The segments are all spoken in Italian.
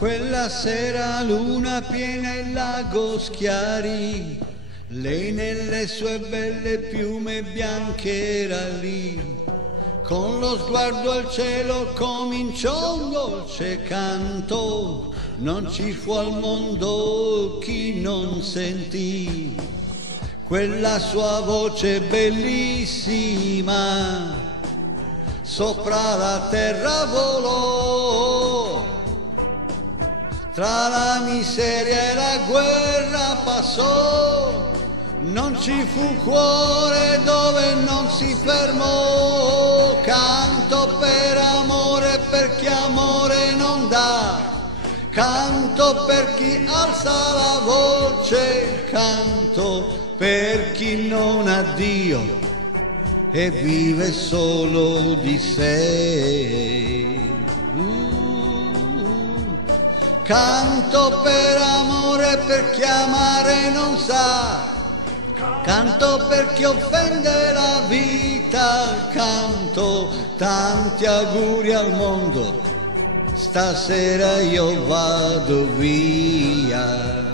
Quella sera luna piena e lago schiari, lei nelle sue belle piume bianche era lì. Con lo sguardo al cielo cominciò un dolce canto, non ci fu al mondo chi non sentì quella sua voce bellissima. Sopra la terra volò, tra la miseria e la guerra passò, non ci fu cuore dove non si fermò. Canto per amore, per chi amore non dà, canto per chi alza la voce, canto per chi non ha Dio e vive solo di sé. Canto per amore, per chi amare non sa, canto per chi offende la vita, canto tanti auguri al mondo, stasera io vado via.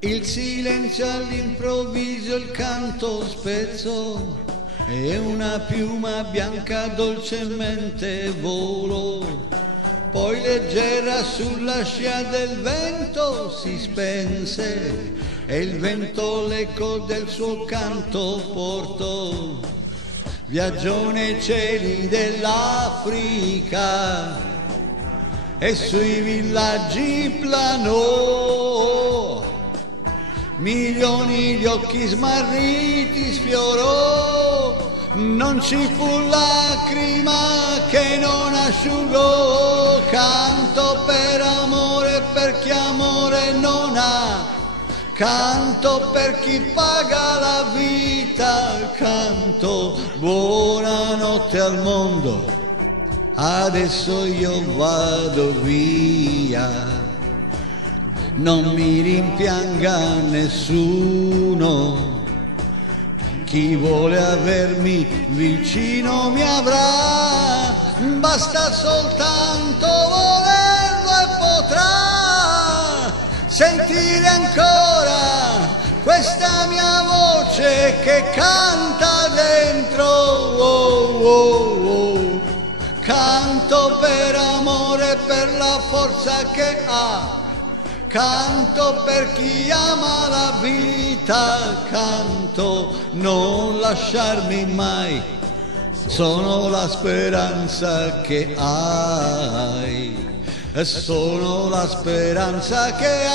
Il silenzio all'improvviso il canto spezzò e una piuma bianca dolcemente volò. Poi leggera sulla scia del vento si spense e il vento l'eco del suo canto portò. Viaggiò nei cieli dell'Africa e sui villaggi planò. Milioni di occhi smarriti sfiorò, non ci fu lacrima che non asciugò. Canto per amore, per chi amore non ha, canto per chi paga la vita, canto buonanotte al mondo, adesso io vado via. Non mi rimpianga nessuno, chi vuole avermi vicino mi avrà, basta soltanto volerlo e potrà sentire ancora questa mia voce che canta dentro. Oh, oh, oh. Canto per amore, per la forza che ha, canto per chi ama la vita, canto non lasciarmi mai, sono la speranza che hai, sono la speranza che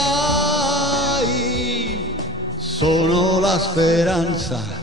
hai, sono la speranza